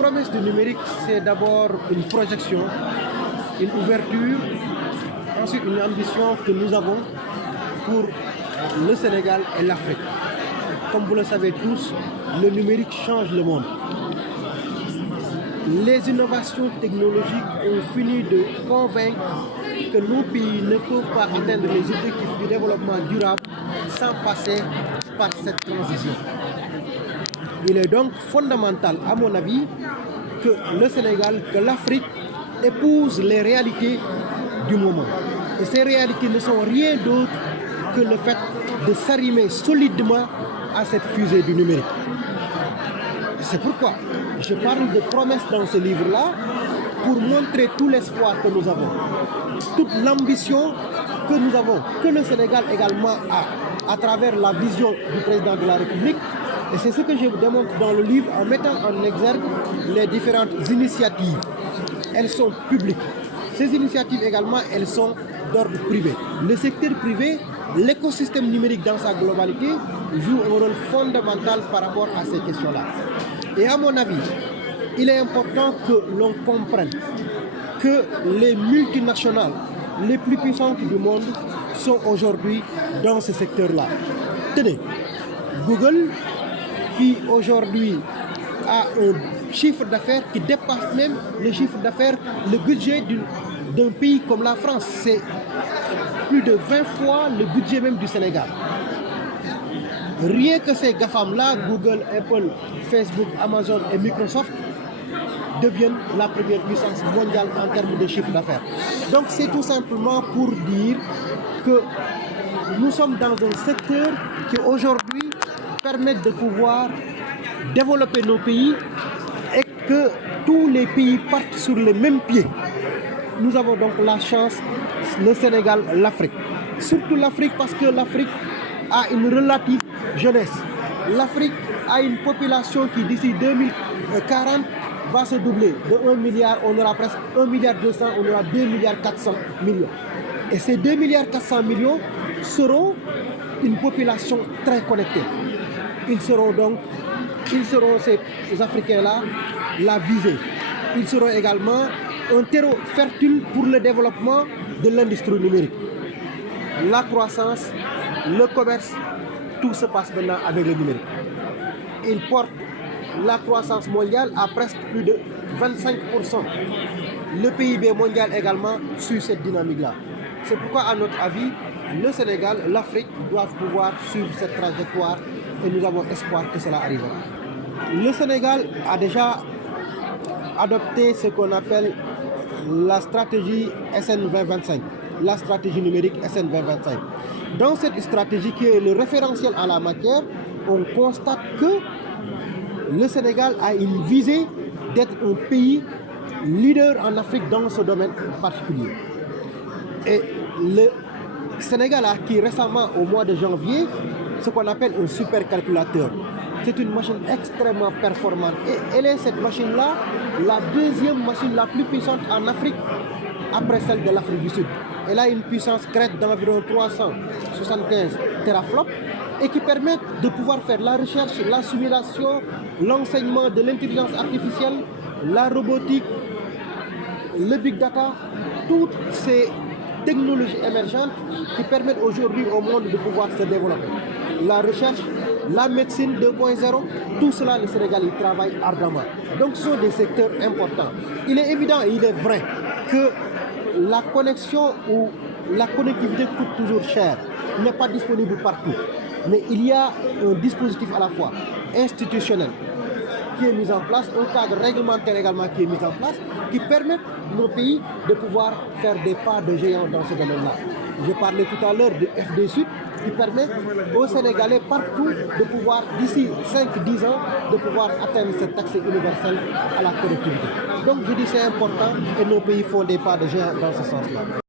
promesse du numérique, c'est d'abord une projection, une ouverture, ensuite une ambition que nous avons pour le Sénégal et l'Afrique. Comme vous le savez tous, le numérique change le monde. Les innovations technologiques ont fini de convaincre que nos pays ne peuvent pas atteindre les objectifs du développement durable sans passer par cette transition. Il est donc fondamental, à mon avis, que le Sénégal, que l'Afrique épouse les réalités du moment. Et ces réalités ne sont rien d'autre que le fait de s'arrimer solidement à cette fusée du numérique. C'est pourquoi je parle de promesses dans ce livre-là pour montrer tout l'espoir que nous avons, toute l'ambition que nous avons, que le Sénégal également a à travers la vision du président de la République. Et c'est ce que je démontre dans le livre en mettant en exergue les différentes initiatives. Elles sont publiques. Ces initiatives également, elles sont d'ordre privé. Le secteur privé, l'écosystème numérique dans sa globalité, joue un rôle fondamental par rapport à ces questions-là. Et à mon avis, il est important que l'on comprenne que les multinationales les plus puissantes du monde sont aujourd'hui dans ce secteur-là. Tenez, Google, qui aujourd'hui a un chiffre d'affaires qui dépasse même le chiffre d'affaires, le budget d'un pays comme la France. C'est plus de 20 fois le budget même du Sénégal. Rien que ces GAFAM-là, Google, Apple, Facebook, Amazon et Microsoft, deviennent la première puissance mondiale en termes de chiffre d'affaires. Donc c'est tout simplement pour dire que nous sommes dans un secteur qui aujourd'hui permet de pouvoir développer nos pays et que tous les pays partent sur les mêmes pieds. Nous avons donc la chance, le Sénégal, l'Afrique. Surtout l'Afrique parce que l'Afrique a une relative jeunesse. L'Afrique a une population qui d'ici 2040 va se doubler. De 1 milliard, on aura presque 1 milliard 200, on aura 2 milliards 400 millions. Et ces 2 milliards 400 millions seront une population très connectée. Ils seront ces Africains-là la visée. Ils seront également un terreau fertile pour le développement de l'industrie numérique. La croissance, le commerce, tout se passe maintenant avec le numérique. Il porte la croissance mondiale à presque plus de 25%. Le PIB mondial également suit cette dynamique-là. C'est pourquoi, à notre avis, le Sénégal, l'Afrique doivent pouvoir suivre cette trajectoire et nous avons espoir que cela arrivera. Le Sénégal a déjà adopté ce qu'on appelle la stratégie SN 2025, la stratégie numérique SN 2025. Dans cette stratégie qui est le référentiel en la matière, on constate que le Sénégal a une visée d'être un pays leader en Afrique dans ce domaine particulier. Et le Sénégal a acquis récemment, au mois de janvier, ce qu'on appelle un supercalculateur. C'est une machine extrêmement performante. Et elle est, cette machine-là, la deuxième machine la plus puissante en Afrique, après celle de l'Afrique du Sud. Elle a une puissance crête d'environ 375 teraflops et qui permet de pouvoir faire la recherche, la simulation, l'enseignement de l'intelligence artificielle, la robotique, le big data, toutes ces technologies émergentes qui permettent aujourd'hui au monde de pouvoir se développer. La recherche, la médecine 2.0, tout cela, le Sénégal, il travaille ardemment. Donc ce sont des secteurs importants. Il est évident et il est vrai que la connexion ou la connectivité coûte toujours cher, n'est pas disponible partout. Mais il y a un dispositif à la fois institutionnel qui est mis en place, un cadre réglementaire également qui est mis en place, qui permet nos pays de pouvoir faire des pas de géant dans ce domaine-là. Je parlais tout à l'heure de FD Sud qui permet aux Sénégalais partout de pouvoir, d'ici 5-10 ans, de pouvoir atteindre cet accès universel à la connectivité. Donc je dis c'est important et nos pays font des pas de géant dans ce sens-là.